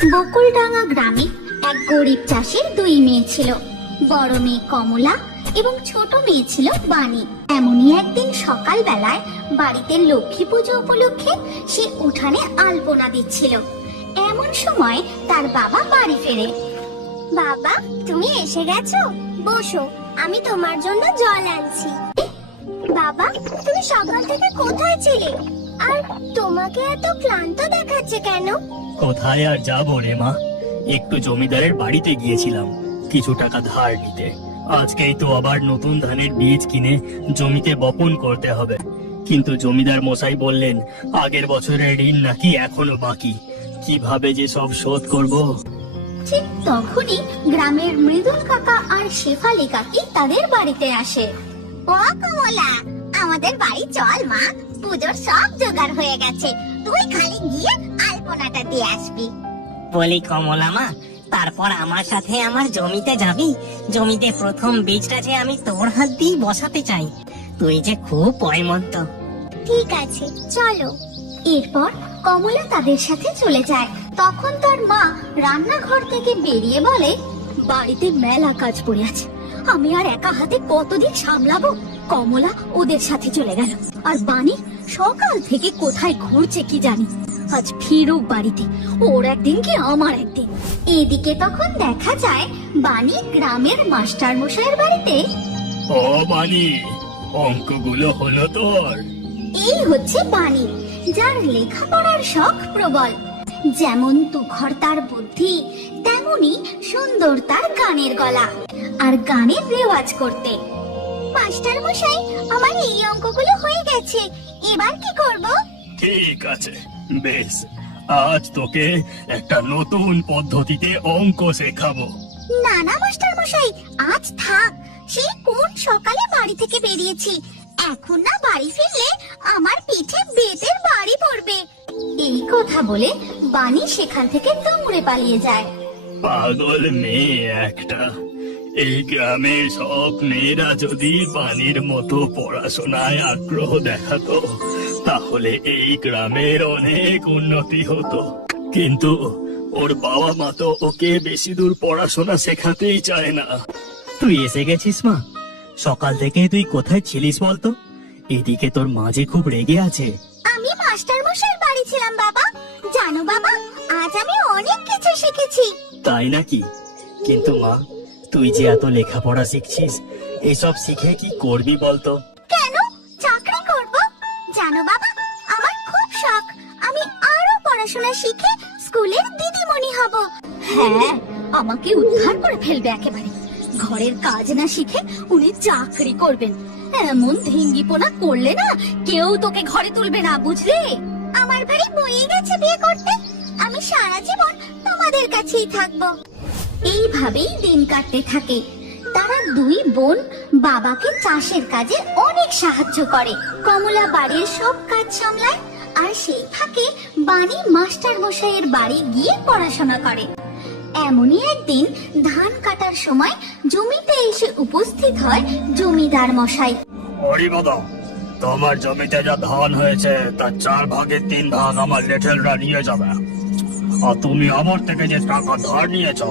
বকুলডাঙ্গা গ্রামে এক গরিব চাষির দুই মেয়ে ছিল। বড় মেয়ে কমলা এবং ছোট মেয়ে ছিল বাণী। এমনই একদিন সকাল বেলায় বাড়িতে লক্ষ্মী পুজো উপলক্ষে সে উঠানে আলপনা দিচ্ছিল। এমন সময় তার বাবা বাড়ি ফেরে। বাবা, তুমি এসে গেছো, বসো, আমি তোমার জন্য জল আনছি। বাবা, তুমি সকাল থেকে কোথায় ছিলে? আর তোমাকে এত ক্লান্ত দেখাচ্ছে কেন? কোথায় আর যাবো রে মা, একটু জমিদারের বাড়িতে গিয়েছিলাম কিছু টাকা ধার নিতে। আজকেই তো আবার নতুন ধানের বীজ কিনে জমিতে বপন করতে হবে, কিন্তু জমিদার মশাই বললেন আগের বছরের ঋণ নাকি এখনো বাকি, কিভাবে যে সব শোধ করব। ঠিক তখনই গ্রামের মৃদুল কাকা আর শেফালি কাকি তাদের বাড়িতে আসে। ও কমলা, আমাদের বাড়ি চল মা, পুজোর সব জোগাড় হয়ে গেছে, তুই খালি গিয়ে আলপনাটা দিয়ে আসবি। বলি কমলা মা, তারপর আমার সাথে আমার জমিতে যাবি? জমিতে প্রথম বীজটা যে আমি তোর হাত দিয়ে বসাতে চাই, তুই যে খুব পয়মন্ত। ঠিক আছে, চলো। এরপর কমলা তাদের সাথে চলে যায়। তখন তার মা রান্নাঘর থেকে বেরিয়ে বলে, বাড়িতে মেলা কাজ পড়ে আছে, আমি আর একা হাতে কতদিন সামলাবো। কমলা ওদের সাথে চলে গেল, আর বাণী সকাল থেকে কোথায় ঘুরছে কি জানি। আজ ফিরুক বাড়িতে, ওর একদিন কি আমার একদিন। এদিকে তখন দেখা যায় বাণী গ্রামের মাস্টার মশাইয়ের বাড়িতে। ও বাণী, অঙ্কগুলো হলো তোর? এই হচ্ছে বাণী, যার লেখাপড়ার শখ প্রবল। যেমন তুখর তার বুদ্ধি, তেমনি সুন্দর তার গানের গলা, আর গানের রেওয়াজ করতে। মাস্টার মশাই, আমার এই অঙ্কগুলো হয়ে গেছে, এবার কি করব? ঠিক আছে, বেশ, আজ তোকে একটা নতুন পদ্ধতিতে অঙ্ক শেখাবো। না না মাস্টার মশাই, আজ থাক, সেই কোন সকালে বাড়ি থেকে বেরিয়েছি, এখন না বাড়ি ফিরলে আমার পিঠে বেতের বাড়ি পড়বে। এই কথা বলে বাণী সেখান থেকে দৌড়ে পালিয়ে যায়। পাগল মেয়ে একটা, এই গ্রামের সব মেয়েরা যদি বাণীর মতো পড়াশোনায় আগ্রহ দেখাতো, তাহলে এই গ্রামের অনেক উন্নতি হতো। কিন্তু ওর বাবা মা তো ওকে বেশি দূর পড়াশোনা শেখাতেই চায় না। তুই এসে গেছিস মা, সকাল থেকে তুই কোথায় ছিলিস বলতো? এদিকে তোর মা যে খুব রেগে আছে। আমি মাস্টার মশাইয়ের বাড়ি ছিলাম বাবা। জানো বাবা, আজ আমি অনেক কিছু শিখেছি। তাই নাকি? কিন্তু মা, তুই যে এত লেখাপড়া শিখছিস, এসব শিখে কি করবি বলতো? কেন, চাকরি করব। জানো বাবা, আমার খুব শখ, আমি আরো পড়াশোনা শিখে স্কুলের দিদিমণি হব। হ্যাঁ, আমাকে উদ্ধার করে ফেলবে একেবারে। ঘরের কাজ না শিখে উনি চাকরি করবেন, এমন ধিঙ্গিপোনা করলে না কেউ তোকে ঘরে তুলবে না, বুঝলে? আমার ভারী বয়ে গেছে বিয়ে করতে, আমি সারা জীবন তোমাদের কাছেই থাকবো। এইভাবেই দিন কাটতে থাকে। তারা দুই বোন বাবাকে চাষের কাজে অনেক সাহায্য করে। কমলা বাড়ির সব কাজ সামলায়, আর সেই ফাঁকে বাণী মাস্টার মশাইয়ের বাড়ি গিয়ে পড়াশোনা করে। এমনই একদিন ধান কাটার সময় জমিতে এসে উপস্থিত হয় জমিদার মশাই। হরিবদা, তোমার জমিতে যা ধান হয়েছে তার 4 ভাগের 3 ভাগ আমার লেঠেলরা নিয়ে যাবে, আর তুমি আমার থেকে যে টাকা ধার নিয়েছ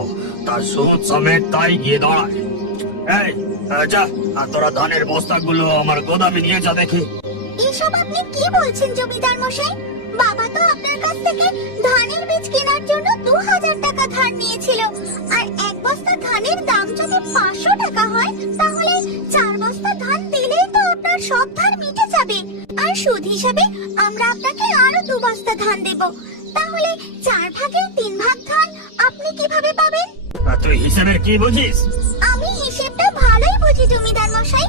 তার সুদ সমেত তাই গিয়ে দাঁড়ায়। এই যা, আর তোরা ধানের বস্তাগুলো আমার গোদামে নিয়ে যা দেখি। এসব আপনি কি বলছেন জমিদার মশাই? বাবা তো আপনার কাছ থেকে ধানের বীজ কেনার জন্য 2000 টাকা ধার নিয়েছিল, আর এক বস্তা ধানের দাম যদি 500 টাকা হয়, তাহলে 4 বস্তা ধান দিলেই তো আপনার সব ধার মিটে যাবে। আর সুদ হিসাবে আমরা আপনাকে আরো 2 বস্তা ধান দেব, তাহলে 4 ভাগের 3 ভাগ ধান আপনি কিভাবে পাবেন? আর তুই হিসেবে কি বুঝিস? আমি হিসেবটা ভালোই বুঝি জমিদার মশাই,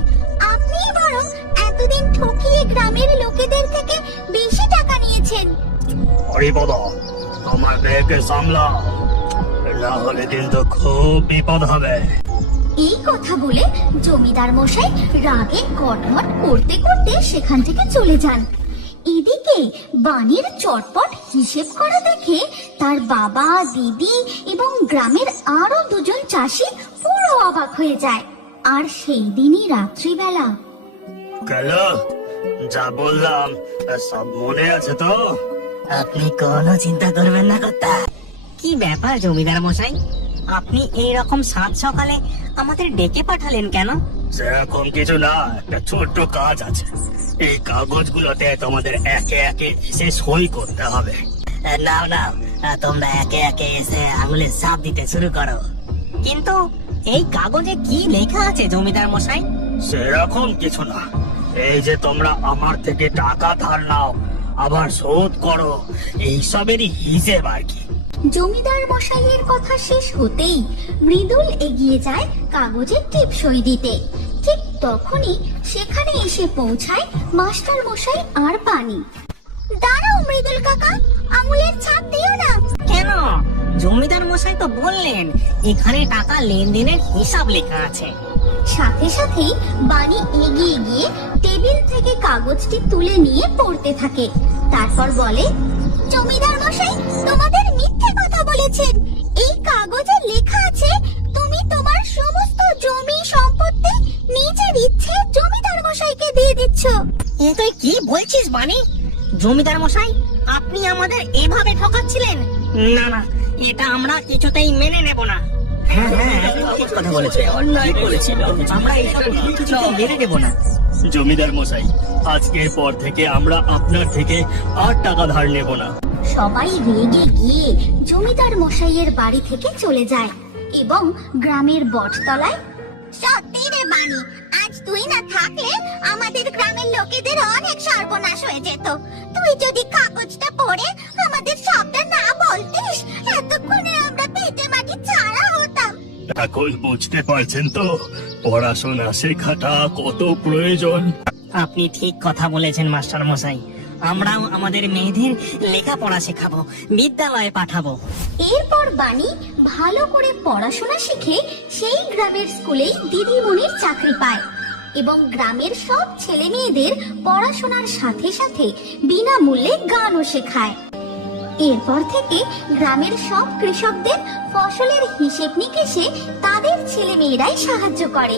আপনি বরং এতদিন ঠকিয়ে গ্রামের লোকেদের থেকে বেশি টাকা নিয়েছেন। হরিবদা, তোমার মেয়েকে সামলাও, না হলে কিন্তু খুব বিপদ হবে। এই কথা বলে জমিদার মশাই রাগে কটমট করতে করতে সেখান থেকে চলে যান। এদিকে বাণীর চটপট হিসেব করা দেখে তার বাবা, দিদি এবং গ্রামের আরো 2জন চাষি পুরো অবাক হয়ে যায়। আর সেই দিনই রাত্রিবেলা। গেল, যা বললাম সব মনে আছে তো? আপনি কোনো চিন্তা করবেন না কর্তা, কি ব্যাপার জমিদার মশাই, আপনি এই রকম সাত সকালে আমাদের ডেকে পাঠালেন কেন? সেরকম কিছু না, একটা ছোট্ট কাজ আছে। এই কাগজগুলোতে তোমাদের একে একে এসে সই করতে হবে। নাও নাও, তোমরা একে একে এসে আঙুলের ছাপ দিতে শুরু করো। কিন্তু এই কাগজে কি লেখা আছে জমিদার মশাই? সেরকম কিছু না, এই যে তোমরা আমার থেকে টাকা ধার নাও আবার শোধ করো, এইসবেরই হিসেব আর কি। জমিদার মশাইয়ের কথা শেষ হতেই মৃদুল এগিয়ে যায় কাগজে টিপসই দিতে। ঠিক তখনই সেখানে এসে পৌঁছায় মাস্টার মশাই আর পানি। দাঁড়াও মৃদুল কাকা, আঙুলের ছাপ দিও না। কেন? জমিদার মশাই তো বললেন এখানে টাকা লেনদেনের হিসাব লেখা আছে। সাথে সাথেই বাণী এগিয়ে গিয়ে টেবিল থেকে কাগজটি তুলে নিয়ে পড়তে থাকে। তারপর বলে, জমিদার মশাই তোমাদের মিথ্যে কথা বলেছেন। এই কাগজে লেখা আছে তুমি তোমার সমস্ত জমি সম্পত্তি নিজের ইচ্ছে জমিদার মশাইকে দিয়ে দিচ্ছ। এ তুই কি বলছিস বানি? জমিদার মশাই, আপনি আমাদের এভাবে ঠকাচ্ছিলেন? না না, এটা আমরা কিছুতেই মেনে নেব না। হ্যাঁ হ্যাঁ, একদম ঠিক কথা বলেছে, অন্যায় করেছিল, আমরা এসব কিছুতেই মেনে নেব না। জমিদার মশাই, আজকের পর থেকে আমরা আপনার থেকে আর টাকা ধার নেব না। সবাই রেগে গিয়ে জমিদার মশাইয়ের বাড়ি থেকে চলে যায় এবং গ্রামের বটতলায়। সত্যি রে বাণী, আজ তুই না থাকলে আমাদের গ্রামের লোকেদের অনেক সর্বনাশ হয়ে যেত। তুই যদি কাগজটা পড়ে আমাদের সবটা না বলতিস, এতক্ষণে আমরা পেটে মাটি ছাড়া হতাম। এখন বুঝতে পারছেন তো পড়াশোনা শেখাটা কত প্রয়োজন। আপনি ঠিক কথা বলেছেন মাস্টার মশাই, আমরাও আমাদের মেয়েদের লেখাপড়া শেখাবো, বিদ্যালয়ে পাঠাবো। এরপর বাণী ভালো করে পড়াশোনা শিখে সেই গ্রামের স্কুলেই দিদিমণির চাকরি পায় এবং গ্রামের সব ছেলে মেয়েদের পড়াশোনার সাথে সাথে বিনামূল্যে গানও শেখায়। এরপর থেকে গ্রামের সব কৃষকদের ফসলের হিসেব নিকেশে তাদের ছেলে মেয়েরাই সাহায্য করে।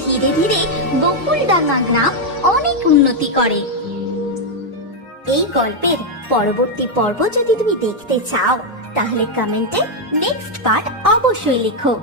ধীরে ধীরে বকুলডাঙ্গা গ্রাম অনেক উন্নতি করে। এই গল্পের পরবর্তী পর্ব যদি তুমি দেখতে চাও তাহলে কমেন্টে নেক্সট পার্ট অবশ্যই লিখো।